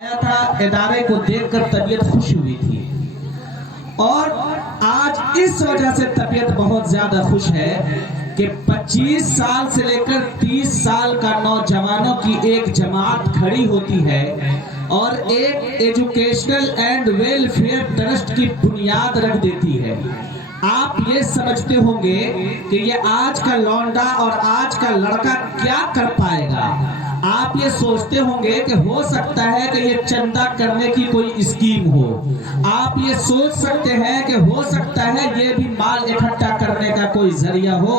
आया था इदारे को देखकर तबीयत खुश हुई थी और आज इस वजह से तबीयत बहुत ज्यादा खुश है कि 25 साल से लेकर 30 साल का नौजवानों की एक जमात खड़ी होती है और एक एजुकेशनल एंड वेलफेयर ट्रस्ट की बुनियाद रख देती है। आप ये समझते होंगे कि ये आज का लौंडा और आज का लड़का क्या कर पाएगा। आप ये सोचते होंगे कि हो सकता है कि ये चंदा करने की कोई स्कीम हो। आप ये सोच सकते हैं कि हो सकता है ये भी माल इकट्ठा करने का कोई जरिया हो।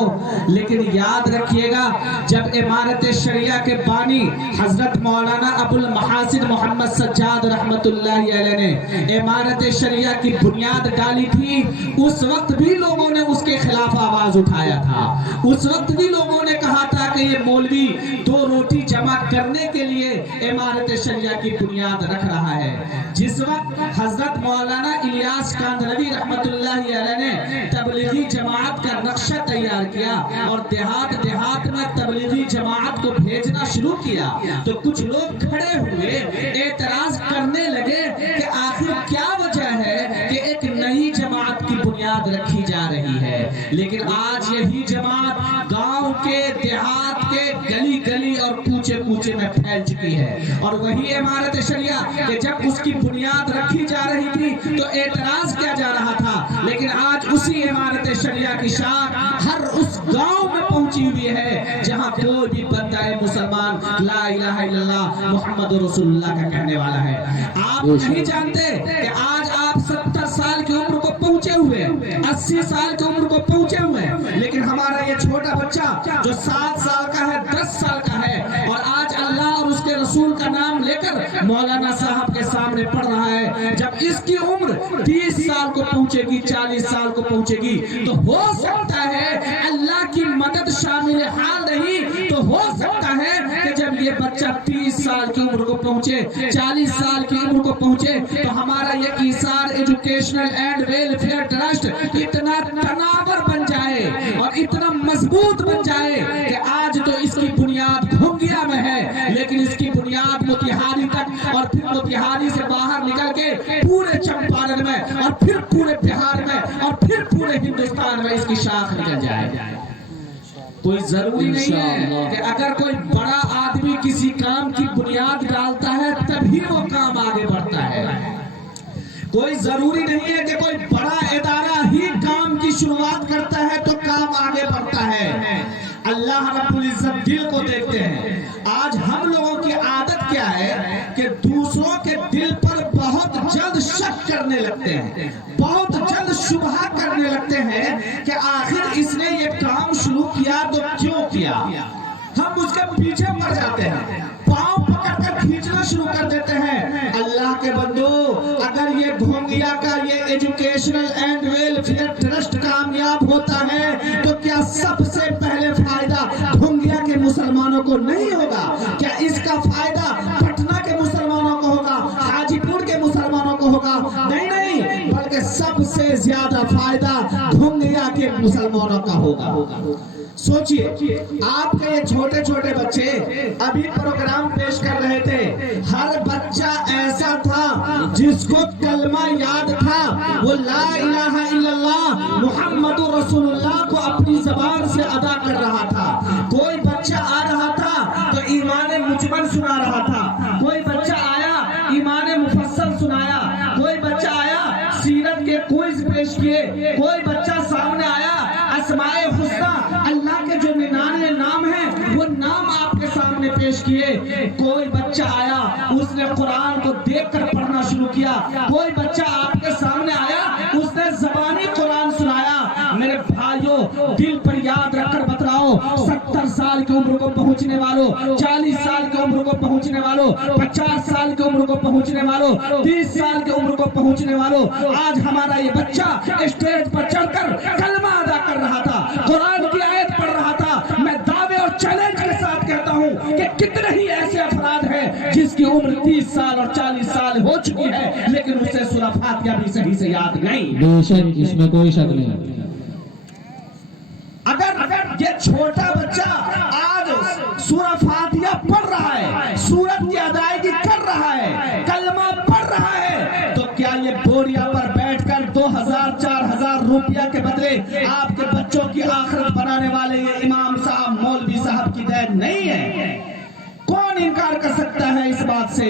लेकिन याद रखिएगा, जब इमारत शरिया के बानी हजरत मौलाना अबुल महासिन मोहम्मद सज्जाद रहमतुल्लाहि अलैह ने इमारत शरिया की बुनियाद डाली थी, उस वक्त भी लोगों ने उसके खिलाफ आवाज उठाया था। उस वक्त भी लोगों ने कहा था कि ये मौलवी दो रोटी जमा करने के लिए इमारत शरिया की बुनियाद रख रहा है। जिस वक्त हजरत मौलाना इलियास कांधलवी रहमतुल्लाहि अलैह ने तबलीगी जमात का नक्शा तैयार किया और देहात देहात में तबलीगी जमात को भेजना शुरू किया, तो कुछ लोग खड़े हुए एतराज करने लगे कि आखिर क्या वजह है कि एक नई जमात की बुनियाद रखी जा रही है। लेकिन आज यही जमात गांव के, देहात के, गली गली और कूचे कूचे में फैल चुकी है। और वही इमारत शरिया कि जब उसकी बुनियाद रखी जा रही थी तो एतराज किया जा रहा था, लेकिन आज उसी इमारत शरिया की शाख हर उस गांव में पहुंची हुई है जहां कोई भी बंदा मुसलमान ला इलाहा इल्लल्लाह मुहम्मद रसूलुल्लाह का कहने वाला है। आप नहीं जानते कि आज आप 70 साल की उम्र को पहुंचे हुए, 80 साल की उम्र को पहुंचे हुए, लेकिन हमारा ये छोटा बच्चा जो 7 साल का है, 10 साल का है और आज अल्लाह और उसके रसूल का नाम लेकर मौलाना साहब के सामने पढ़ रहा है, जब इसकी उम्र 30 साल को पहुंचेगी, 40 साल को पहुंचेगी, तो हो सकता है अल्लाह की मदद शामिल हाल रही तो हो सकता है कि जब ये बच्चा 30 साल की उम्र को पहुंचे, 40 साल की उम्र को पहुंचे, तो हमारा ये Hisar educational and welfare trust इतना तनावर बन जाए और इतना मजबूत बन जाए कि आज तो इसकी बुनियाद घुंगिया में है, लेकिन इसकी बुनियाद मोतिहारी तक और फिर मोतिहारी से बाहर निकल के पूरे चंपारण में और फिर पूरे बिहार में और फिर पूरे हिंदुस्तान में इसकी शाख निकल जाए। कोई जरूरी नहीं है कि अगर कोई बड़ा आदमी किसी काम की बुनियाद डालता है तभी वो काम आगे बढ़ता है। कोई जरूरी नहीं है कि कोई बड़ा इदारा ही काम की शुरुआत करता है तो काम आगे बढ़ता है। अल्लाह रब्बुल इज्जत दिल को देखते हैं। आज हम लोगों की आदत क्या है कि दूसरों के दिल पर बहुत जल्द शक करने लगते हैं, बहुत जल्द शुबहा करने लगते हैं कि आखिर इसने ये काम शुरू किया तो क्यों किया। हम उसके पीछे पड़ जाते हैं, पांव पकड़कर खींचना शुरू कर देते हैं। अल्लाह के बंदो, अगर ये घोंगिया का ये एजुकेशनल एंड वेलफेयर ट्रस्ट कामयाब होता है तो क्या सबसे पहले फायदा घोंगिया के मुसलमानों को नहीं होगा? क्या इसका फायदा पटना के मुसलमानों को होगा, हाजीपुर के मुसलमानों को होगा? नहीं नहीं, बल्कि सबसे ज्यादा फायदा घोंगिया के मुसलमानों का होगा। सोचिए, आपके ये छोटे छोटे बच्चे अभी प्रोग्राम पेश कर रहे थे, हर बच्चा ऐसा था जिसको कलमा याद था, वो ला इलाहा इल्लल्लाह मुहम्मदुर रसूलुल्लाह को अपनी ज़बान से अदा कर रहा था। कोई बच्चा आ रहा था तो ईमान मुजमल सुना रहा था, कोई बच्चा आया ईमान मुफस्सल सुनाया, कोई बच्चा आया सीरत के क्विज पेश किए, कोई बच्चा सामने आया अस्माए हुस्ना, अल्लाह के जो 99 नाम हैं वो नाम आपके सामने पेश किए, कोई बच्चा आया उसने कुरान को देखकर पढ़ना शुरू किया, कोई बच्चा आपके सामने आया उसने ज़बानी कुरान सुनाया। मेरे भाइयों, दिल पर याद रखकर बतलाओ, 70 साल की उम्र को पहुंचने वालों, 40 साल की उम्र को पहुंचने वालों, 50 साल की उम्र को पहुंचने वालों, 30 साल की उम्र को पहुंचने वालों, आज हमारा ये बच्चा स्टेज पर चढ़कर कलमा अदा कर रहा था, कुरान की आयत पढ़ रहा था। मैं दावे और चैलेंज के साथ कहता हूं कि कितने ही ऐसे अफराद हैं जिसकी उम्र 30 साल और 40 साल हो चुकी है, लेकिन उसे सूरह फातिहा भी सही से याद नहीं। बेशक इसमें कोई शक नहीं। अगर ये छोटा बच्चा आज सूरह फातिहा पढ़ रहा है, सूरत की अदायगी कर रहा है, کلمہ پڑھ رہا ہے تو کیا یہ بوریا پر بیٹھ کر 2000 4000 روپیہ کے بدلے آپ کے بچوں کی آخرت بنانے والے یہ امام صاحب مولوی صاحب کی دین نہیں ہے؟ کون انکار کر سکتا ہے اس بات سے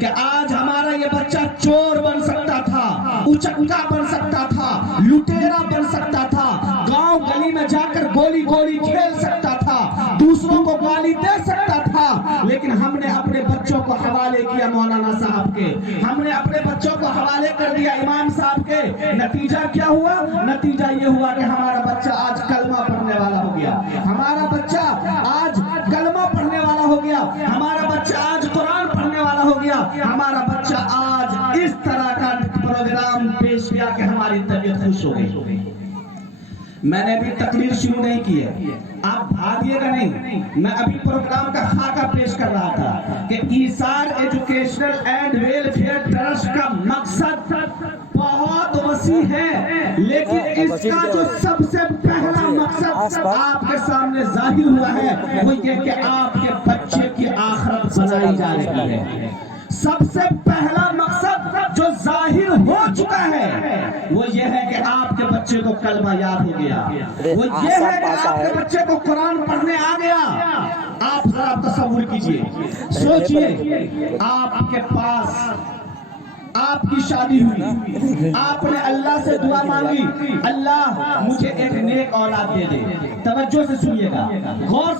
کہ آج ہمارا یہ بچہ چور بن سکتا تھا، اچکا بن سکتا تھا، لٹیرا بن سکتا تھا، گاؤں گلی میں جا کر گولی گولی کھیل سکتا تھا، دوسروں کو گالی دے سکتا تھا، لیکن ہم نے اپنے بچوں کو حوالے کیا مولانا صاحب کے، ہم نے اپنے بچوں کو حوالے کر دیا امام صاحب کے۔ نتیجہ کیا ہوا؟ نتیجہ یہ ہوا کہ ہمارا بچہ آج کلمہ پڑھنے والا ہو گیا، ہمارا بچہ آج کلمہ پڑھنے والا ہو گیا، ہمارا بچہ آج قرآن پڑھنے والا ہو گیا، ہمارا بچہ آج اس طرح کا پروگرام پیش کیا کہ ہماری طبیعت خوش ہو گئی۔ میں نے ابھی تقریر شروع نہیں کی ہے، آپ بھاگیے گا نہیں، میں ابھی پروگرام کا خاکہ پیش کر رہا تھا کہ ایثار ایجوکیشنل اینڈ ویلفیئر ٹرسٹ کا مقصد بہت وسیع ہے، لیکن اس کا جو سب سے پہلا مقصد آپ کے سامنے ظاہر ہوا ہے وہ یہ کہ آپ کے بچے کی آخرت بنائی جا رہی ہے۔ سب سے پہلا مقصد جو ظاہر ہو چکا ہے وہ یہ ہے کہ آپ کے بچے کو کلمہ یاد ہو گیا، وہ یہ ہے کہ آپ کے بچے کو قرآن پڑھنے آ گیا۔ آپ ذرا تصور کیجئے، سوچئے آپ کے پاس آپ کی شادی ہوئی، آپ نے اللہ سے دعا مانگی، اللہ مجھے ایک نیک اولاد دے دے۔ توجہ سے سنیے گا، غور